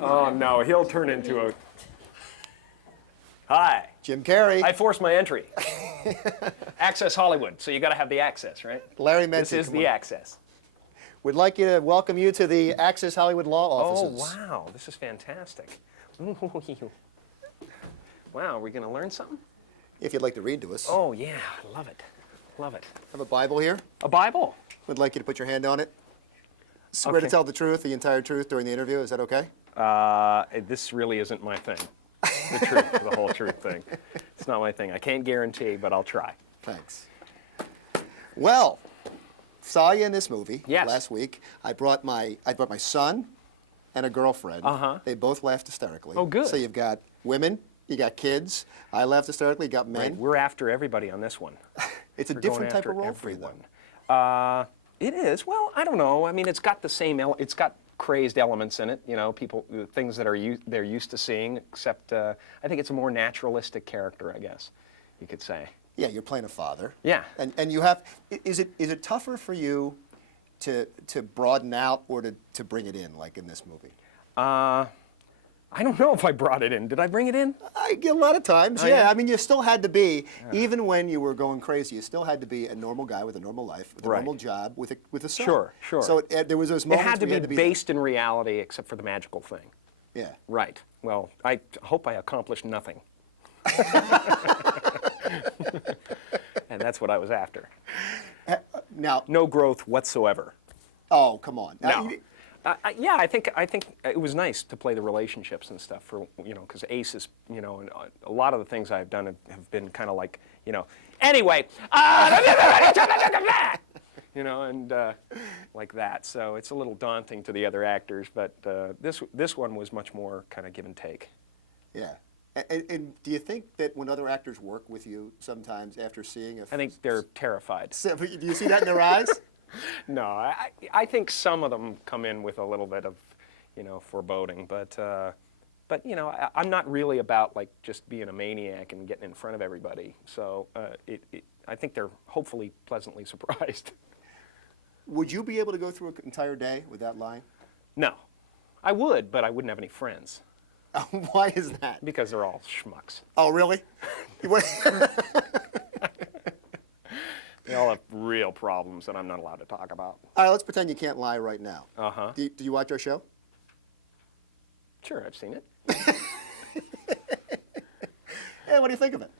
Oh, no, he'll turn into a... Hi. Jim Carrey. I forced my entry. Access Hollywood, so you got to have the access, right? Larry Mendte. This is the access. We'd like you to welcome you to the Access Hollywood Law Offices. Oh, wow, this is fantastic. Wow, are we going to learn something? If you'd like to read to us. Oh, yeah, love it. Love it. Have a Bible here. A Bible? We'd like you to put your hand on it. Swear to tell the truth, the entire truth during the interview. Is that okay? This really isn't my thing. The truth, the whole truth thing. It's not my thing. I can't guarantee, but I'll try. Thanks. Well, saw you in this movie last week. I brought my son and a girlfriend. They both laughed hysterically. Oh, good. So you've got women, you got kids. I laughed hysterically. You got men. Right. We're after everybody on this one. It's a different type of role for you, It is. Well, I don't know. I mean, it's got the same. It's got crazed elements in it. You know, people, things that they're used to seeing. Except, I think it's a more naturalistic character, I guess you could say. Yeah, you're playing a father. Yeah. And you have. Is it tougher for you to broaden out or to bring it in, like in this movie? I don't know if I brought it in. Did I bring it in? A lot of times, yeah. I mean, you still had to be, even when you were going crazy, you still had to be a normal guy with a normal life, with a normal job, with a son. Sure, sure. So there was those moments. It had to be based in reality, except for the magical thing. Yeah. Right. Well, I hope I accomplished nothing. And that's what I was after. Now, no growth whatsoever. Oh, come on. No. Yeah, I think it was nice to play the relationships and stuff for, you know, because Ace is, you know, and a lot of the things I've done have been kind of like, you know, anyway, you know, and like that. So it's a little daunting to the other actors, but this one was much more kind of give and take. Yeah. And do you think that when other actors work with you sometimes after seeing I think they're terrified. Do you see that in their eyes? No, I think some of them come in with a little bit of, you know, foreboding, but you know, I'm not really about like just being a maniac and getting in front of everybody. So I think they're hopefully pleasantly surprised. Would you be able to go through an entire day without lying? No, I would, but I wouldn't have any friends. Why is that? Because they're all schmucks. Oh, really? They all have real problems that I'm not allowed to talk about. All right, let's pretend you can't lie right now. Uh-huh. Do you watch our show? Sure, I've seen it. Yeah, what do you think of it?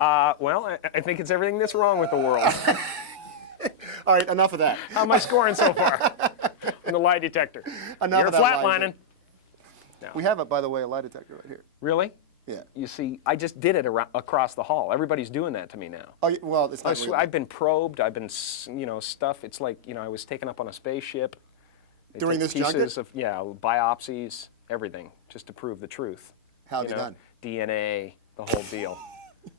Well, I think it's everything that's wrong with the world. All right, enough of that. How am I scoring so far on the lie detector? Enough You're of that flatlining. No. We have, by the way, a lie detector right here. Really? Yeah. You see, I just did it across the hall. Everybody's doing that to me now. Oh, well, it's not real. I've been probed. I've been, you know, stuff. It's like, you know, I was taken up on a spaceship. During this junket? Pieces of, yeah, biopsies, everything, just to prove the truth. How have you done? DNA, the whole deal.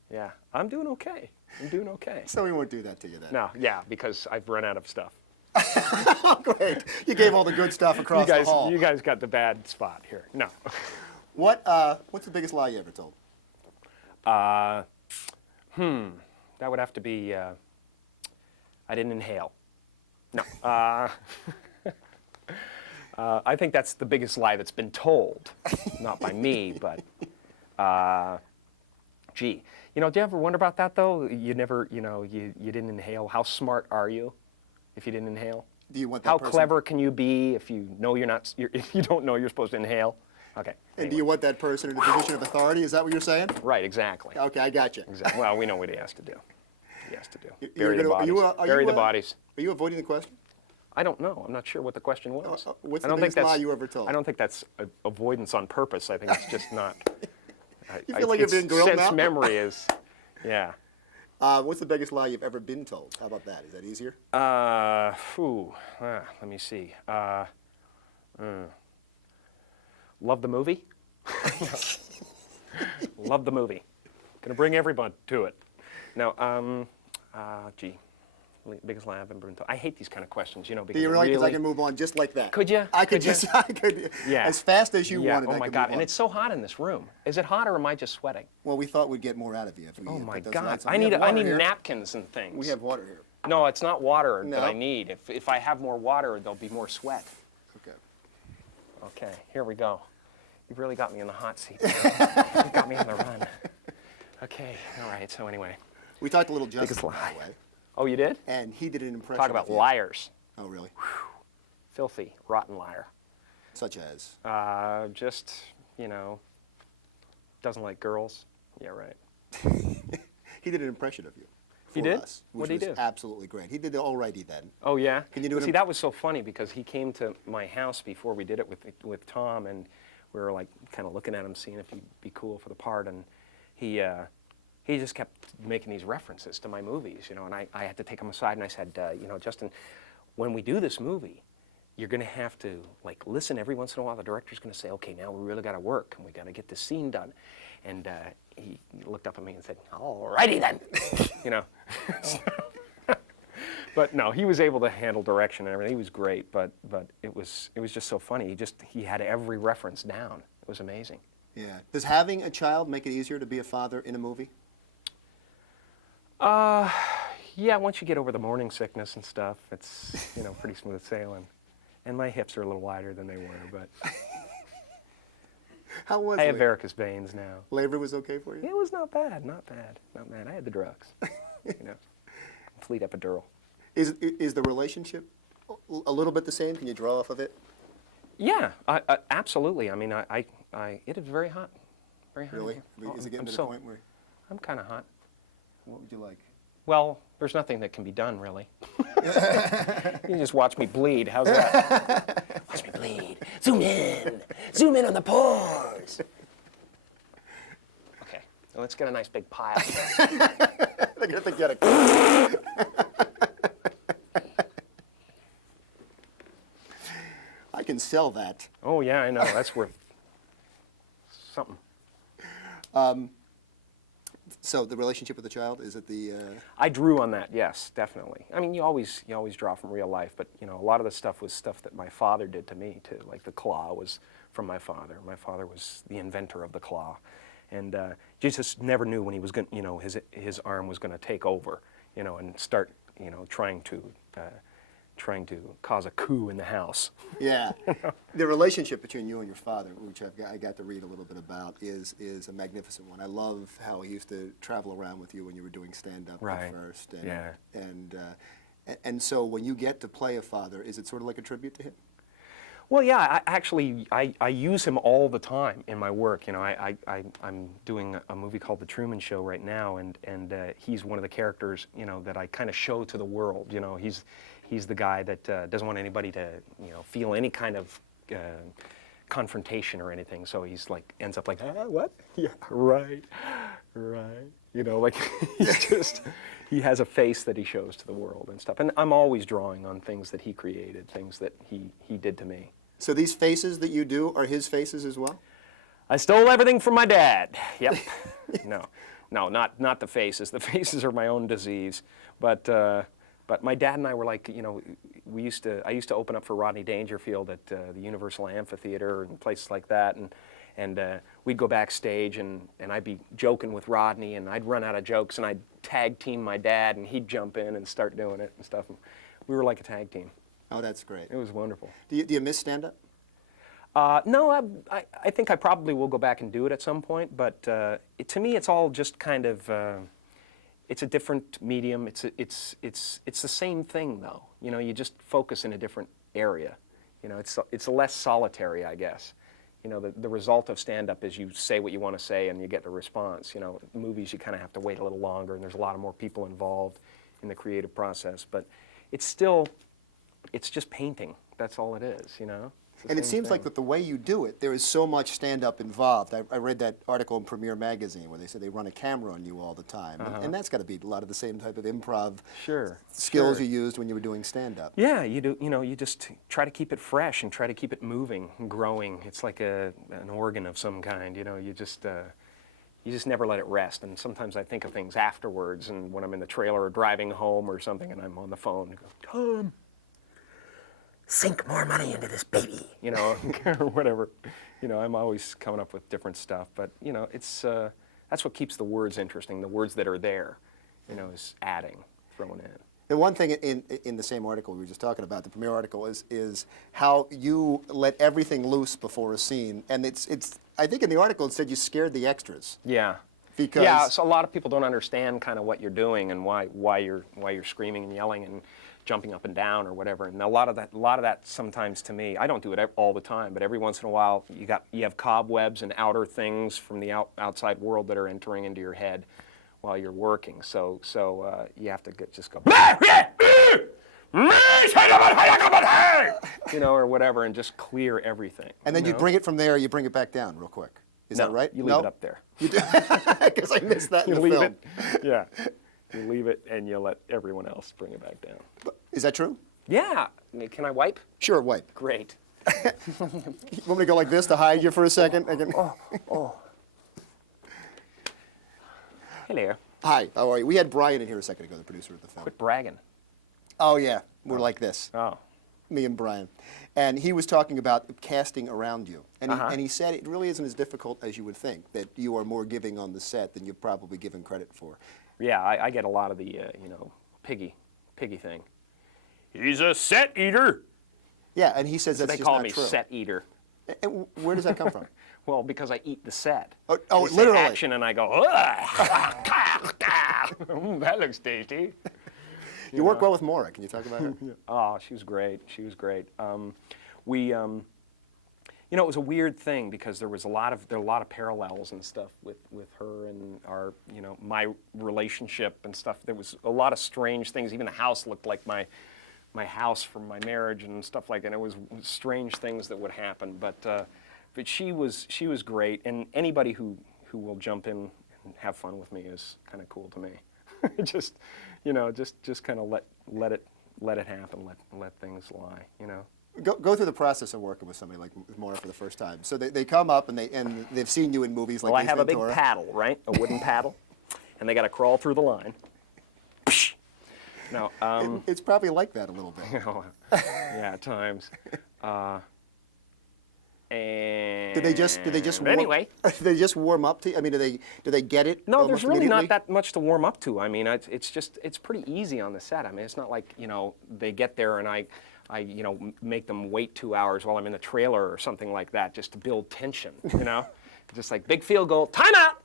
Yeah, I'm doing okay. I'm doing okay. So we won't do that to you then. No, yeah, because I've run out of stuff. Oh, great. You gave all the good stuff across the hall. You guys got the bad spot here. No. What's the biggest lie you ever told? That would have to be, I didn't inhale. No. I think that's the biggest lie that's been told. Not by me, but, gee. You know, do you ever wonder about that, though? You never, you know, you didn't inhale. How smart are you if you didn't inhale? Do you want that How person? clever can you be if you know if you don't know you're supposed to inhale? Okay. And anyway. Do you want that person in a position of authority? Is that what you're saying? Right, exactly. Okay, I got you. Exactly. Well, we know what he has to do. He has to do. Bury the bodies. Bury the bodies. Are you avoiding the question? I don't know. I'm not sure what the question was. What's the biggest lie you ever told? I don't think that's avoidance on purpose. I think it's just not. You feel like you're being grilled now? Sense memory is, yeah. What's the biggest lie you've ever been told? How about that? Is that easier? Let me see. Love the movie? Love the movie. Gonna bring everyone to it. No, gee. Biggest lie I've ever been told. I hate these kind of questions, you know, because do you really? Because I can move on just like that. Could you? I could yeah. As fast as you wanted. Oh my God! And it's so hot in this room. Is it hot or am I just sweating? Well, we thought we'd get more out of you if we. Oh my put those God! lights on. I need here. napkins and things. We have water here. No, it's not water No. that I need. If I have more water, there'll be more sweat. Okay. Okay, here we go. You've really got me in the hot seat. You got me on the run. Okay, all right, so anyway. We talked a little Justin, by the way. Oh, you did? And he did an impression. Talk about liars. Oh, really? Whew. Filthy, rotten liar. Such as? Just, doesn't like girls. Yeah, right. He did an impression of you. He did? What did he do? Absolutely great. He did the alrighty then. Oh, yeah? Can you do it? See, that was so funny because he came to my house before we did it with Tom, and we were like kind of looking at him, seeing if he'd be cool for the part, and he just kept making these references to my movies, and I had to take him aside and I said, Justin, when we do this movie, you're going to have to listen every once in a while. The director's going to say, okay, now we really got to work and we got to get this scene done. And he looked up at me and said, all righty then, But no, he was able to handle direction and everything. He was great, but it was just so funny. He had every reference down. It was amazing. Yeah. Does having a child make it easier to be a father in a movie? Yeah, once you get over the morning sickness and stuff, it's, pretty smooth sailing. And my hips are a little wider than they were, but how was I it? have varicose veins now. Labor was okay for you? It was not bad, not bad. I had the drugs, complete epidural. Is the relationship a little bit the same? Can you draw off of it? Yeah, absolutely. I mean, it is very hot, very hot. Really? Is it getting to the point where? I'm kind of hot. What would you like? Well, there's nothing that can be done, really. You just watch me bleed. How's that? Watch me bleed. Zoom in on the pores. Okay, well, let's get a nice big pile. They're going to get it. I can sell that. Oh, yeah, I know. That's worth something. So the relationship with the child, is it the... I drew on that, yes, definitely. I mean, you always draw from real life, but, a lot of the stuff was stuff that my father did to me, too. Like the claw was from my father. My father was the inventor of the claw. And Jesus never knew when he was going, his arm was going to take over, and start, trying to cause a coup in the house. Yeah. The relationship between you and your father, which I got to read a little bit about, is a magnificent one. I love how he used to travel around with you when you were doing stand-up at first. And, yeah. And so when you get to play a father, is it sort of like a tribute to him? Well, yeah, I use him all the time in my work. I'm doing a movie called The Truman Show right now, and he's one of the characters, that I kind of show to the world. He's the guy that doesn't want anybody to, feel any kind of confrontation or anything. So he's ends up what? Yeah, right. He has a face that he shows to the world and stuff. And I'm always drawing on things that he created, things that he did to me. So these faces that you do are his faces as well? I stole everything from my dad. Yep. No, not the faces. The faces are my own disease. But my dad and I were I used to open up for Rodney Dangerfield at the Universal Amphitheater and places like that, and we'd go backstage and I'd be joking with Rodney and I'd run out of jokes and I'd tag team my dad and he'd jump in and start doing it and stuff. And we were like a tag team. Oh, that's great. It was wonderful. Do you miss stand-up? No, I think I probably will go back and do it at some point, but to me it's all just kind of... it's a different medium. It's the same thing, though. You just focus in a different area. It's less solitary, I guess. The result of stand-up is you say what you want to say and you get the response. Movies, you kind of have to wait a little longer, and there's a lot of more people involved in the creative process. But it's just painting. That's all it is. And it seems like that the way you do it, there is so much stand-up involved. I read that article in Premiere Magazine where they said they run a camera on you all the time. And that's got to be a lot of the same type of improv skills you used when you were doing stand-up. Yeah, you do. You just try to keep it fresh and try to keep it moving and growing. It's like an organ of some kind. You just never let it rest. And sometimes I think of things afterwards, and when I'm in the trailer or driving home or something, and I'm on the phone, and go, Tom, sink more money into this baby, or whatever. I'm always coming up with different stuff, but it's that's what keeps the words interesting. The words that are there, is throwing in. The one thing in the same article we were just talking about, the premiere article, is how you let everything loose before a scene, and it's I think in the article it said you scared the extras. Yeah. Because yeah, so a lot of people don't understand kind of what you're doing and why you're screaming and yelling and jumping up and down or whatever. And a lot of that sometimes to me, I don't do it all the time, but every once in a while you have cobwebs and outer things from the outside world that are entering into your head while you're working. So you have to just go, you know, or whatever, and just clear everything. And then you bring it from there. You bring it back down real quick. Is that right? You leave it up there. You do, because I missed that in the leave film. It, yeah, you leave it and you let everyone else bring it back down. Is that true? Yeah. Can I wipe? Sure, wipe. Great. You want me to go like this to hide you for a second? I can... Hello. Hi, how are you? We had Brian in here a second ago, the producer of the film. Quit bragging. Oh, yeah. We're like this. Oh. Me and Brian. And he was talking about casting around you. And he said it really isn't as difficult as you would think, that you are more giving on the set than you're probably given credit for. Yeah, I get a lot of the, you know, piggy thing. He's a set eater. Yeah, and he says that's they just call not me true. set eater. And where does that come from? Well, because I eat the set. Oh, They say literally. action, and I go, that looks tasty. You work well with Maura. Can you talk about her? Oh, she was great. She was great. You know, it was a weird thing because there were a lot of parallels and stuff with her and our, you know, my relationship and stuff. There was a lot of strange things. Even the house looked like my house from my marriage and stuff like that. It was strange things that would happen. But she was great. And anybody who will jump in and have fun with me is kind of cool to me. Just, you know, just kind of let it happen. Let things lie. You know. Go through the process of working with somebody like Maura for the first time. So they come up and they've seen you in movies like. Well, I have a big Ventura. paddle, right? A wooden paddle, and they got to crawl through the line. No, It's probably like that a little bit. you know, yeah, at times. And Did they just warm, anyway? Did they just warm up to you? I mean, do they get it? No, almost there's really immediately? not that much to warm up to. I mean, it's pretty easy on the set. I mean, it's not like, you know, they get there and I you know, make them wait 2 hours while I'm in the trailer or something like that just to build tension, you know? Just like big field goal, time out!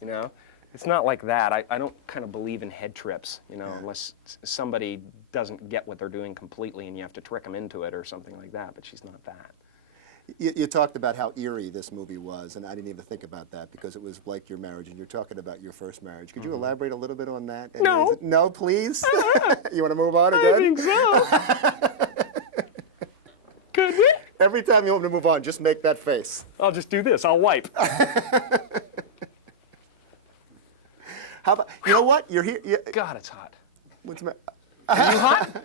You know? It's not like that. I don't kind of believe in head trips, you know, unless somebody doesn't get what they're doing completely and you have to trick them into it or something like that, but she's not that. You talked about how eerie this movie was, and I didn't even think about that because it was like your marriage, and you're talking about your first marriage. Could you elaborate a little bit on that? No. No, please? You want to move on again? I think so. Could we? Every time you want me to move on, just make that face. I'll just do this. I'll wipe. How about, you know what? You're here. God, it's hot. What's the matter? Are you hot?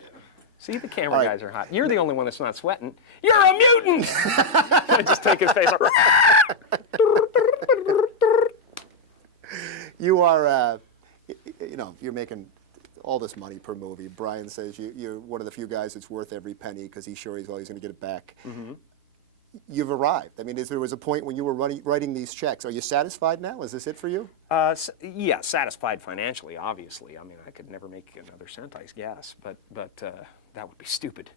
See, the camera right. guys are hot. You're the only one that's not sweating. You're a mutant! I just take his face off. You are, you know, you're making all this money per movie. Brian says you're one of the few guys that's worth every penny because he's sure he's always going to get it back. Mm-hmm. You've arrived. I mean, there was a point when you were writing these checks. Are you satisfied now? Is this it for you? Yeah, satisfied financially, obviously. I mean, I could never make another cent, I guess, but that would be stupid.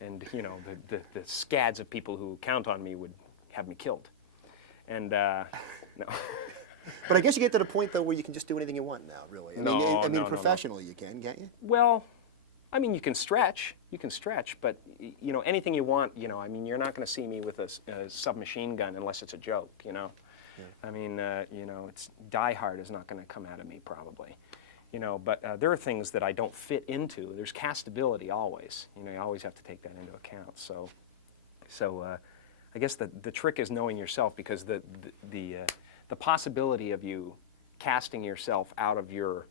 And, you know, the scads of people who count on me would have me killed. And, no. But I guess you get to the point, though, where you can just do anything you want now, really. I mean, professionally you can, can't you? Well, I mean, you can stretch, but, you know, anything you want, you know, I mean, you're not going to see me with a submachine gun unless it's a joke, you know. Yeah. I mean, you know, Die Hard is not going to come out of me probably, you know, but there are things that I don't fit into. There's castability always, you know, you always have to take that into account. So I guess the trick is knowing yourself, because the possibility of you casting yourself out of your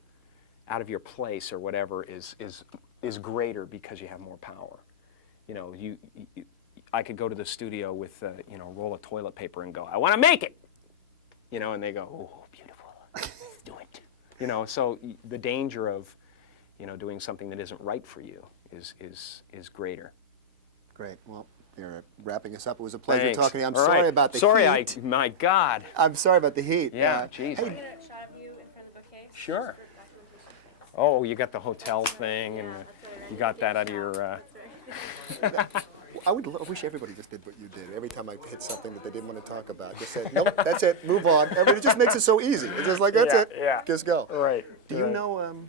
place or whatever is greater because you have more power. You know, I could go to the studio with you know, a roll of toilet paper and go, I want to make it, you know, and they go, oh, beautiful, do it. You know, so the danger of, you know, doing something that isn't right for you is greater. Great. Well, you're wrapping us up. It was a pleasure Thanks. talking to you. I'm All sorry right. about the sorry, heat. my God. I'm sorry about the heat. Yeah, geez. Hey, Can I get a shot of you in front of the bouquet? Sure. Oh, you got the hotel thing, and you got that out of your. I wish everybody just did what you did. Every time I hit something that they didn't want to talk about, just said, nope, that's it, move on. I mean, it just makes it so easy. It's just like, that's it, just go. Right. Do you know,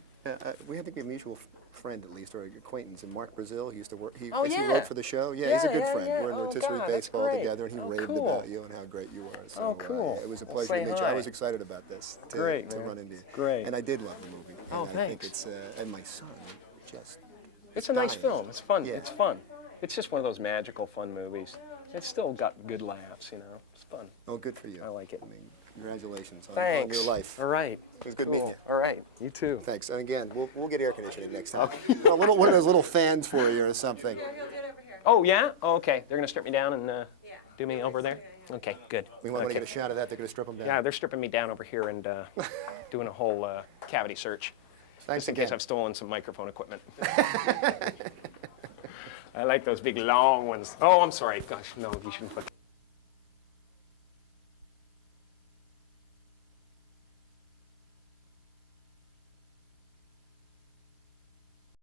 we have a mutual friend at least, or an acquaintance, and Mark Brazil, he used to work, he wrote for the show. Yeah, he's a good friend. We're in rotisserie baseball together, and he raved about you and how great you were. So, cool. It was a pleasure to meet you. I was excited about this, to run into you. Great. And I did love the movie. Oh, and I think it's, and my son, just... It's a nice dying. film. It's fun. Yeah. It's fun. It's just one of those magical, fun movies. It's still got good laughs, you know. It's fun. Oh, good for you. I like it. I mean, congratulations on your life. All right. It was good meeting you. All right. You too. Thanks. And again, we'll get air conditioning next time. One of those little fans for you or something. He'll get over here. Oh, yeah? Oh, okay. They're going to strip me down and do me over there? Okay, good. We want to get a shot of that. They're going to strip them down. Yeah, they're stripping me down over here and doing a whole cavity search. Thanks just in again. case I've stolen some microphone equipment. I like those big long ones. Oh, I'm sorry. Gosh, no, you shouldn't put